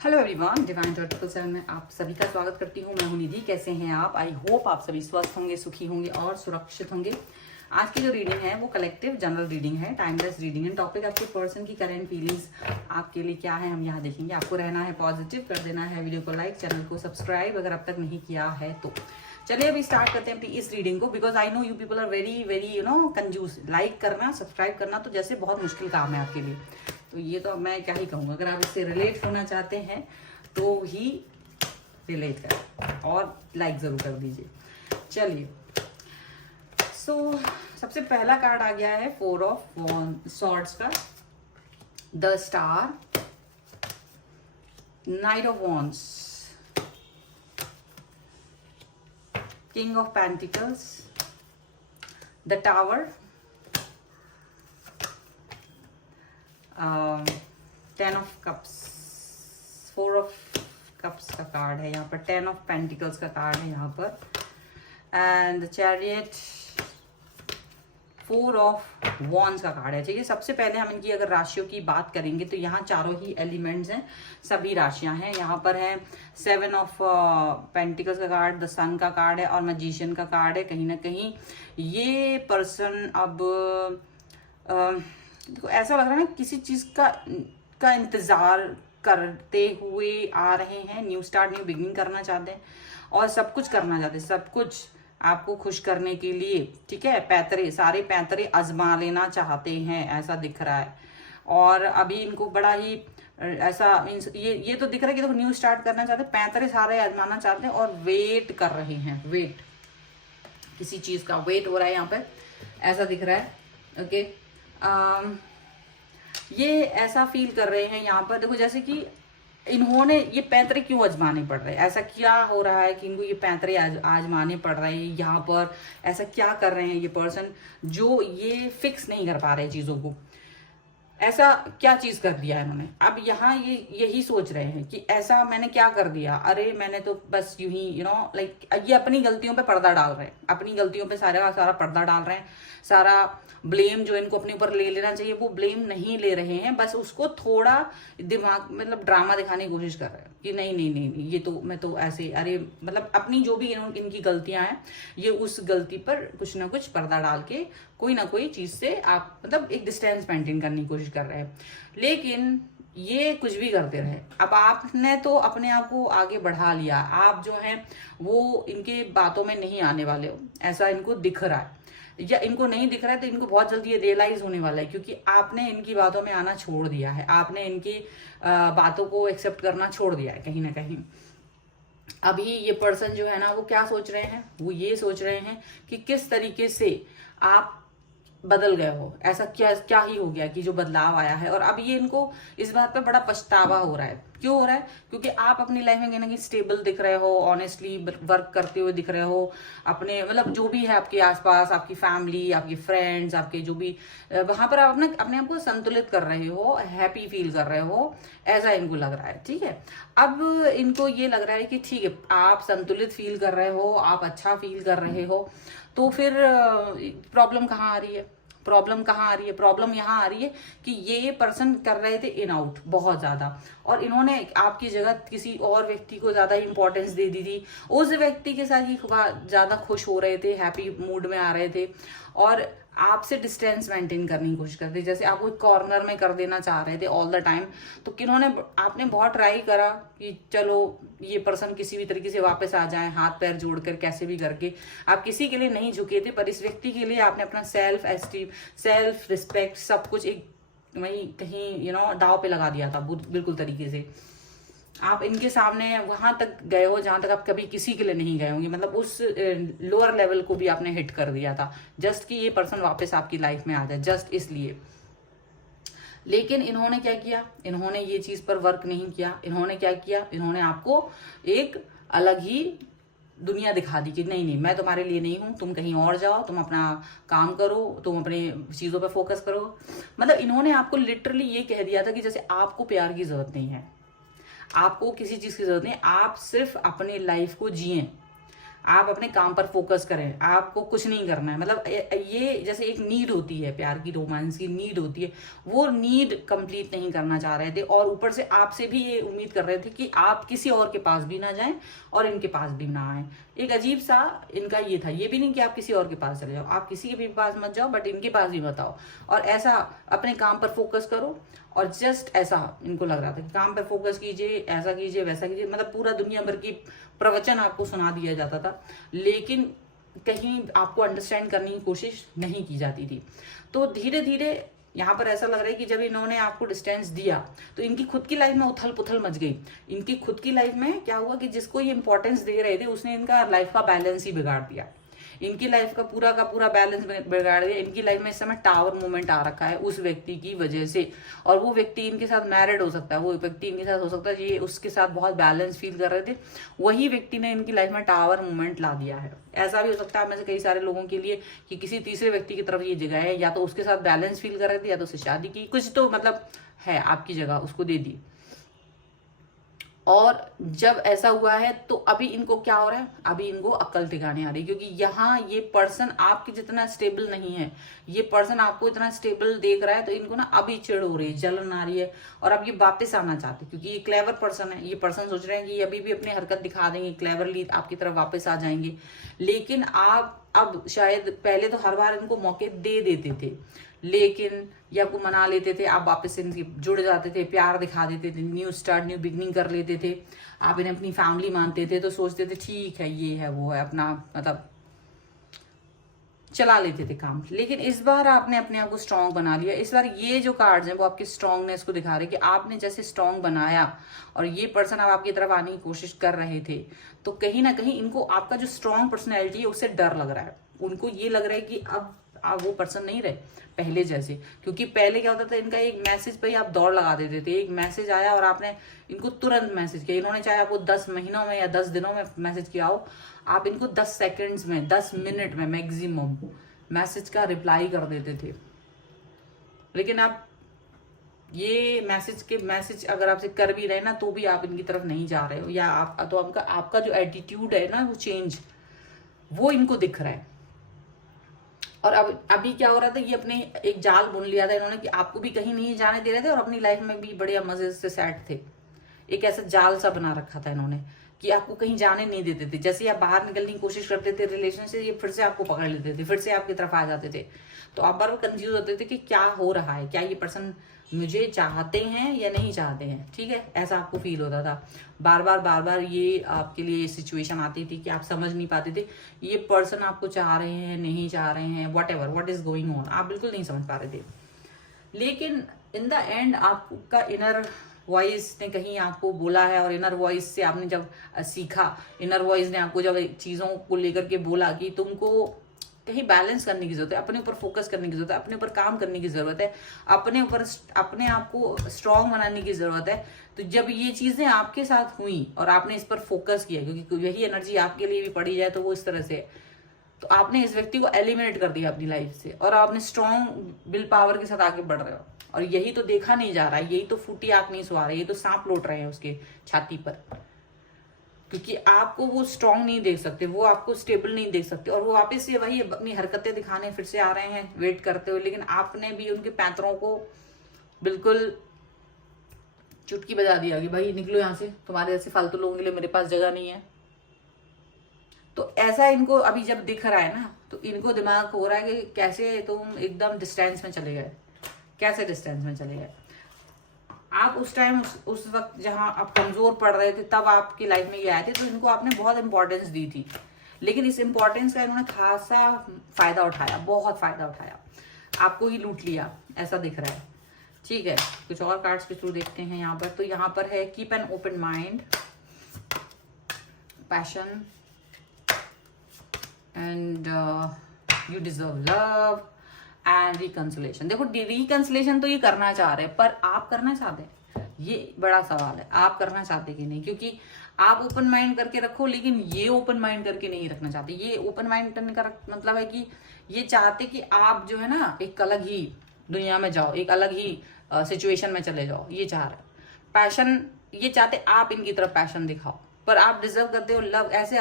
Hello everyone, divine 777 में आप सभी का स्वागत करती हूँ। मैं हूँ निधि। कैसे हैं आप? आई होप आप सभी स्वस्थ होंगे, सुखी होंगे और सुरक्षित होंगे। आज की जो रीडिंग है वो कलेक्टिव जनरल रीडिंग है, टाइमलेस रीडिंग है। टॉपिक आपके पर्सन की करंट फीलिंग्स आपके लिए क्या है हम यहाँ देखेंगे। आपको रहना है पॉजिटिव, कर देना है वीडियो को लाइक, चैनल को सब्सक्राइब अगर अब तक नहीं किया है तो। चलिए अभी स्टार्ट करते हैं अपनी इस रीडिंग को, because I know you people are very very कंजूस। लाइक करना, सब्सक्राइब करना तो जैसे बहुत मुश्किल काम है आपके लिए। तो ये तो मैं क्या ही कहूँगा, अगर आप इससे रिलेट होना चाहते हैं तो ही रिलेट करें और लाइक जरूर कर दीजिए। चलिए सबसे पहला कार्ड आ गया है 4 ऑफ सॉर्ड्स का, the star, night of wands, king of pentacles, the tower, 10 of cups, 4 of cups का कार्ड है यहाँ पर, 10 ऑफ पेंटिकल्स का कार्ड है यहाँ पर, एंड चैरियट, 4 ऑफ वॉन्ड्स का कार्ड है। ठीक है, सबसे पहले हम इनकी अगर राशियों की बात करेंगे तो यहाँ चारों ही एलिमेंट्स हैं, सभी राशियां हैं। यहाँ पर है 7 ऑफ पेंटिकल्स का कार्ड, द सन का कार्ड है और मैजिशियन का कार्ड है। कहीं ना कहीं ये पर्सन अब ऐसा लग रहा है ना, किसी चीज का इंतजार करते हुए आ रहे हैं। न्यू स्टार्ट, न्यू बिगिनिंग करना चाहते हैं और सब कुछ करना चाहते हैं, सब कुछ आपको खुश करने के लिए। ठीक है, सारे पैंतरे आजमा लेना चाहते हैं ऐसा दिख रहा है। और अभी इनको बड़ा ही ऐसा ये तो दिख रहा है कि देखो न्यू स्टार्ट करना चाहते हैं, पैंतरे सारे आजमाना चाहते हैं और वेट कर रहे हैं। वेट, किसी चीज का वेट हो रहा है यहाँ पे, ऐसा दिख रहा है। ओके, ये ऐसा फील कर रहे हैं यहाँ पर, देखो जैसे कि इन्होंने ये पैंतरे क्यों आजमाने पड़ रहे हैं, ऐसा क्या हो रहा है कि इनको ये पैंतरे आजमाने पड़ रहे हैं यहाँ पर। ऐसा क्या कर रहे हैं ये पर्सन जो ये फिक्स नहीं कर पा रहे चीजों को, ऐसा क्या चीज कर दिया इन्होंने। अब यहाँ ये यही सोच रहे हैं कि ऐसा मैंने क्या कर दिया, अरे मैंने तो बस यूं ही लाइक ये अपनी गलतियों पे पर्दा डाल रहे हैं, अपनी गलतियों पे सारा पर्दा डाल रहे हैं। सारा ब्लेम जो इनको अपने ऊपर ले लेना चाहिए वो ब्लेम नहीं ले रहे हैं, बस उसको थोड़ा दिमाग मतलब ड्रामा दिखाने की कोशिश कर रहे हैं कि नहीं नहीं नहीं, नहीं ये तो मैं तो ऐसे, अरे मतलब अपनी जो भी इनकी गलतियां हैं ये उस गलती पर कुछ ना कुछ पर्दा डाल के कोई ना कोई चीज से आप मतलब एक डिस्टेंस मेंटेन करने की कोशिश कर रहे हैं। लेकिन ये कुछ भी करते रहे, अब आपने तो अपने आप को आगे बढ़ा लिया, आप जो है वो इनके बातों में नहीं आने वाले हो, ऐसा इनको दिख रहा है। या इनको नहीं दिख रहा है तो इनको बहुत जल्दी ये रियलाइज होने वाला है, क्योंकि आपने इनकी बातों में आना छोड़ दिया है, आपने इनकी बातों को एक्सेप्ट करना छोड़ दिया है कहीं ना कहीं। अभी ये पर्सन जो है ना वो क्या सोच रहे हैं, वो ये सोच रहे हैं कि किस तरीके से आप बदल गए हो, ऐसा क्या क्या ही हो गया कि जो बदलाव आया है। और अब ये इनको इस बात पे बड़ा पछतावा हो रहा है। क्यों हो रहा है? क्योंकि आप अपनी लाइफ में कहीं ना कहीं स्टेबल दिख रहे हो, ऑनेस्टली वर्क करते हुए दिख रहे हो, अपने मतलब जो भी है आपके आसपास, आपकी फैमिली, आपके फ्रेंड्स, आपके जो भी वहां पर आप अपने आप को संतुलित कर रहे हो, हैप्पी फील कर रहे हो, ऐसा इनको लग रहा है। ठीक है, अब इनको ये लग रहा है कि ठीक है आप संतुलित फील कर रहे हो, आप अच्छा फील कर रहे हो, तो फिर प्रॉब्लम कहाँ आ रही है? प्रॉब्लम कहाँ आ रही है? प्रॉब्लम यहाँ आ रही है कि ये पर्सन कर रहे थे इन आउट बहुत ज्यादा, और इन्होंने आपकी जगह किसी और व्यक्ति को ज्यादा इंपॉर्टेंस दे दी थी। उस व्यक्ति के साथ ही ज्यादा खुश हो रहे थे, हैप्पी मूड में आ रहे थे और आपसे डिस्टेंस मेंटेन करने की कोशिश करते, जैसे आपको एक कॉर्नर में कर देना चाह रहे थे ऑल द टाइम। तो किन्होंने आपने बहुत ट्राई करा कि चलो ये पर्सन किसी भी तरीके से वापस आ जाए, हाथ पैर जोड़कर कैसे भी करके। आप किसी के लिए नहीं झुके थे, पर इस व्यक्ति के लिए आपने अपना सेल्फ एस्टीम, सेल्फ रिस्पेक्ट सब कुछ एक वही कहीं दाव पे लगा दिया था बिल्कुल तरीके से। आप इनके सामने वहां तक गए हो जहां तक आप कभी किसी के लिए नहीं गए होंगे, मतलब उस लोअर लेवल को भी आपने हिट कर दिया था, जस्ट कि ये पर्सन वापस आपकी लाइफ में आ जाए, जस्ट इसलिए। लेकिन इन्होंने क्या किया? इन्होंने ये चीज पर वर्क नहीं किया। इन्होंने क्या किया? इन्होंने आपको एक अलग ही दुनिया दिखा दी कि नहीं नहीं मैं तुम्हारे लिए नहीं हूं, तुम कहीं और जाओ, तुम अपना काम करो, तुम अपने चीजों पे फोकस करो। मतलब इन्होंने आपको लिटरली ये कह दिया था कि जैसे आपको प्यार की जरूरत नहीं है, आपको किसी चीज की जरूरत नहीं, आप सिर्फ अपनी लाइफ को जिए, आप अपने काम पर फोकस करें, आपको कुछ नहीं करना है। मतलब ये जैसे एक नीड होती है, प्यार की, रोमांस की नीड होती है, वो नीड कंप्लीट नहीं करना चाह रहे थे, और ऊपर से आपसे भी ये उम्मीद कर रहे थे कि आप किसी और के पास भी ना जाएं और इनके पास भी ना आए। एक अजीब सा इनका ये था, ये भी नहीं कि आप किसी और के पास चले जाओ, आप किसी के भी पास मत जाओ, बट इनके पास भी मत आओ, और ऐसा अपने काम पर फोकस करो। और जस्ट ऐसा इनको लग रहा था कि काम पर फोकस कीजिए, ऐसा कीजिए, वैसा कीजिए, मतलब पूरा दुनिया भर की प्रवचन आपको सुना दिया जाता था, लेकिन कहीं आपको अंडरस्टैंड करने की कोशिश नहीं की जाती थी। तो धीरे धीरे यहाँ पर ऐसा लग रहा है कि जब इन्होंने आपको डिस्टेंस दिया तो इनकी खुद की लाइफ में उथल पुथल मच गई। इनकी खुद की लाइफ में क्या हुआ कि जिसको ये इंपॉर्टेंस दे रहे थे उसने इनका लाइफ का बैलेंस ही बिगाड़ दिया। इनकी लाइफ का पूरा बैलेंस बिगाड़ दिया। इनकी लाइफ में इस समय टावर मूवमेंट आ रखा है उस व्यक्ति की वजह से, और वो व्यक्ति इनके साथ मैरिड हो सकता है, वो व्यक्ति इनके साथ हो सकता है, ये उसके साथ बहुत बैलेंस फील कर रहे थे, वही व्यक्ति ने इनकी लाइफ में टावर मूवमेंट ला दिया है। ऐसा भी हो सकता है में से कई सारे लोगों के लिए कि किसी तीसरे व्यक्ति की तरफ ये जगह है, या तो उसके साथ बैलेंस फील कर रहे थे, या तो उससे शादी की, कुछ तो मतलब है आपकी जगह उसको दे दी। और जब ऐसा हुआ है तो अभी इनको क्या हो रहा है, अभी इनको अक्ल ठिकाने आ रही है, क्योंकि यहाँ ये पर्सन आपके जितना स्टेबल नहीं है, ये पर्सन आपको इतना स्टेबल देख रहा है, तो इनको ना अभी चिढ़ हो रही है, जलन आ रही है, और अब ये वापस आना चाहते हैं, क्योंकि ये क्लेवर पर्सन है। ये पर्सन सोच रहे हैं कि ये अभी भी अपनी हरकत दिखा देंगे, क्लेवरली आपकी तरफ वापस आ जाएंगे। लेकिन आप अब शायद पहले तो हर बार इनको मौके दे देते थे, लेकिन ये आपको मना लेते थे, आप वापस से इनकी जुड़ जाते थे, प्यार दिखा देते थे, न्यू स्टार्ट, न्यू बिगनिंग कर लेते थे, आप इन्हें अपनी फैमिली मानते थे, तो सोचते थे ठीक है, ये है, वो है, अपना मतलब चला लेते थे काम। लेकिन इस बार आपने अपने आप को स्ट्रांग बना लिया। इस बार ये जो कार्ड्स हैं वो आपकी स्ट्रांगनेस को दिखा रहे हैं कि आपने जैसे स्ट्रांग बनाया और ये पर्सन अब आपकी तरफ आने की कोशिश कर रहे थे, तो कहीं ना कहीं इनको आपका जो स्ट्रांग पर्सनैलिटी है उससे डर लग रहा है। उनको ये लग रहा है कि अब वो पर्सन नहीं रहे पहले जैसे, क्योंकि पहले क्या होता था, इनका एक मैसेज पे ही आप दौड़ लगा देते थे। एक मैसेज आया और आपने इनको तुरंत मैसेज किया, इन्होंने चाहे आपको 10 महीनों में या 10 दिनों में मैसेज किया हो, आप इनको 10 सेकंड्स में, 10 मिनट में मैक्सिमम मैसेज का रिप्लाई कर देते थे। लेकिन आप ये मैसेज अगर आपसे कर भी रहे ना, तो भी आप इनकी तरफ नहीं जा रहे हो, या आप तो आपका जो एटीट्यूड है ना, वो चेंज, वो इनको दिख रहा है। और अब अभी क्या हो रहा था, ये अपने एक जाल बुन लिया था इन्होंने कि आपको भी कहीं नहीं जाने दे रहे थे, और अपनी लाइफ में भी बढ़िया मजे से सेट थे। एक ऐसा जाल सा बना रखा था इन्होंने कि आपको कहीं जाने नहीं देते थे। जैसे आप बाहर निकलने की कोशिश करते थे रिलेशन से, ये फिर से आपको पकड़ लेते थे, फिर से आपकी तरफ आ जाते थे। तो आप बार कंफ्यूज होते थे कि क्या हो रहा है, क्या ये पर्सन मुझे चाहते हैं या नहीं चाहते हैं, ठीक है, ऐसा आपको फील होता था। बार बार ये आपके लिए सिचुएशन आती थी कि आप समझ नहीं पाते थे ये पर्सन आपको चाह रहे हैं, नहीं चाह रहे हैं, व्हाट इज गोइंग ऑन, आप बिल्कुल नहीं समझ पा रहे थे। लेकिन इन द एंड आपका इनर वॉइस ने कहीं आपको बोला है, और इनर वॉइस से आपने जब सीखा, इनर वॉइस ने आपको जब चीज़ों को लेकर के बोला कि तुमको कहीं बैलेंस करने की जरूरत है, अपने ऊपर फोकस करने की जरूरत है, अपने ऊपर काम करने की जरूरत है, अपने आप को स्ट्रांग बनाने की जरूरत है। तो जब ये चीजें आपके साथ हुई और आपने इस पर फोकस किया, क्योंकि यही एनर्जी आपके लिए भी पड़ी जाए तो वो इस तरह से, तो आपने इस व्यक्ति को एलिमिनेट कर दिया अपनी लाइफ से, और आपने स्ट्रांग विल पावर के साथ आगे बढ़ रहे हो। और यही तो देखा नहीं जा रहा है, यही तो फूटी आंख नहीं सुहा रहे, यही तो सांप लौट रहे हैं उसके छाती पर, क्योंकि आपको वो स्ट्रांग नहीं देख सकते, वो आपको स्टेबल नहीं देख सकते, और वो वापस से वही अपनी हरकतें दिखाने फिर से आ रहे हैं वेट करते हुए। लेकिन आपने भी उनके पैंतरों को बिल्कुल चुटकी बजा दिया कि भाई निकलो यहाँ से, तुम्हारे ऐसे फालतू लोगों के लिए मेरे पास जगह नहीं है। तो ऐसा इनको अभी जब दिख रहा है ना, तो इनको दिमाग हो रहा है कि कैसे तुम एकदम डिस्टेंस में चले गए, कैसे डिस्टेंस में चले गए। आप उस टाइम उस वक्त जहां आप कमजोर पड़ रहे थे, तब आपकी लाइफ में ये आए थे, तो इनको आपने बहुत इंपॉर्टेंस दी थी। लेकिन इस इंपॉर्टेंस का इन्होंने खासा फायदा उठाया, बहुत फायदा उठाया, आपको ही लूट लिया, ऐसा दिख रहा है। ठीक है, कुछ और कार्ड्स के थ्रू देखते हैं यहाँ पर। तो यहाँ पर है keep an open mind, passion, and you deserve love and reconciliation. देखो रिकंसिलेशन तो ये करना चाह रहे हैं, पर आप करना चाहते हैं, ये बड़ा सवाल है, आप करना चाहते कि नहीं। क्योंकि आप ओपन माइंड करके रखो, लेकिन ये ओपन माइंड करके नहीं रखना चाहते। ये ओपन माइंड करने का मतलब है कि ये चाहते कि आप जो है ना एक अलग ही दुनिया में जाओ, एक अलग ही सिचुएशन में चले जाओ, ये चाह रहे। पैशन, ये चाहते आप इनकी तरफ पैशन दिखाओ, पर आप डिजर्व करते हो लव। ऐसे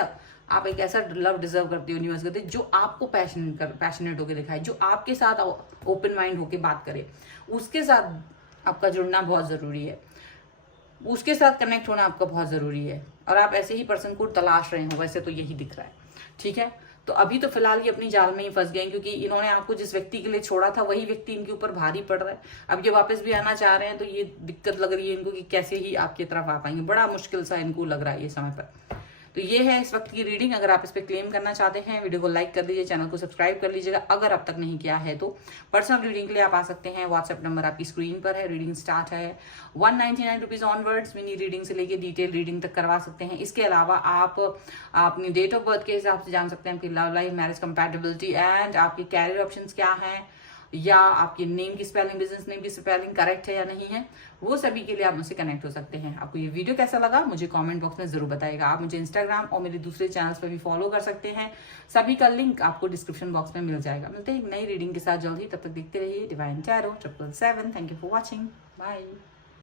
आप एक ऐसा लव डिजर्व करते हो यूनिवर्स करते जो आपको पैशनेट होकर दिखाए, जो आपके साथ ओपन माइंड होकर बात करे, उसके साथ आपका जुड़ना बहुत ज़रूरी है, उसके साथ कनेक्ट होना आपका बहुत ज़रूरी है। और आप ऐसे ही पर्सन को तलाश रहे हो, वैसे तो यही दिख रहा है, ठीक है। तो अभी तो फिलहाल ये अपनी जाल में ही फंस गए हैं, क्योंकि इन्होंने आपको जिस व्यक्ति के लिए छोड़ा था वही व्यक्ति इनके ऊपर भारी पड़ रहा है। अब ये वापस भी आना चाह रहे हैं तो ये दिक्कत लग रही है इनको कि कैसे ही आपकी तरफ आ पाएंगे, बड़ा मुश्किल सा इनको लग रहा है ये समय पर। तो ये है इस वक्त की रीडिंग। अगर आप इस पर क्लेम करना चाहते हैं, वीडियो को लाइक कर लीजिए, चैनल को सब्सक्राइब कर लीजिएगा अगर अब तक नहीं किया है तो। पर्सनल रीडिंग के लिए आप आ सकते हैं, व्हाट्सएप नंबर आपकी स्क्रीन पर है। रीडिंग स्टार्ट है 199 रुपीज ऑनवर्ड्स। मिनी रीडिंग से लेके डिटेल रीडिंग तक करवा सकते हैं। इसके अलावा आप अपनी डेट ऑफ बर्थ के हिसाब से जान सकते हैं आपकी love life, marriage compatibility and आपके कैरियर ऑप्शंस क्या हैं, या आपके नेम की स्पेलिंग, बिजनेस नेम की स्पेलिंग करेक्ट है या नहीं है, वो सभी के लिए आप मुझसे कनेक्ट हो सकते हैं। आपको ये वीडियो कैसा लगा मुझे कमेंट बॉक्स में जरूर बताइएगा। आप मुझे इंस्टाग्राम और मेरे दूसरे चैनल्स पर भी फॉलो कर सकते हैं, सभी का लिंक आपको डिस्क्रिप्शन बॉक्स में मिल जाएगा। मिलते हैं एक नई रीडिंग के साथ जल्दी, तब तक देखते रहिए Divine Tarot 777। Thank you for watching, bye.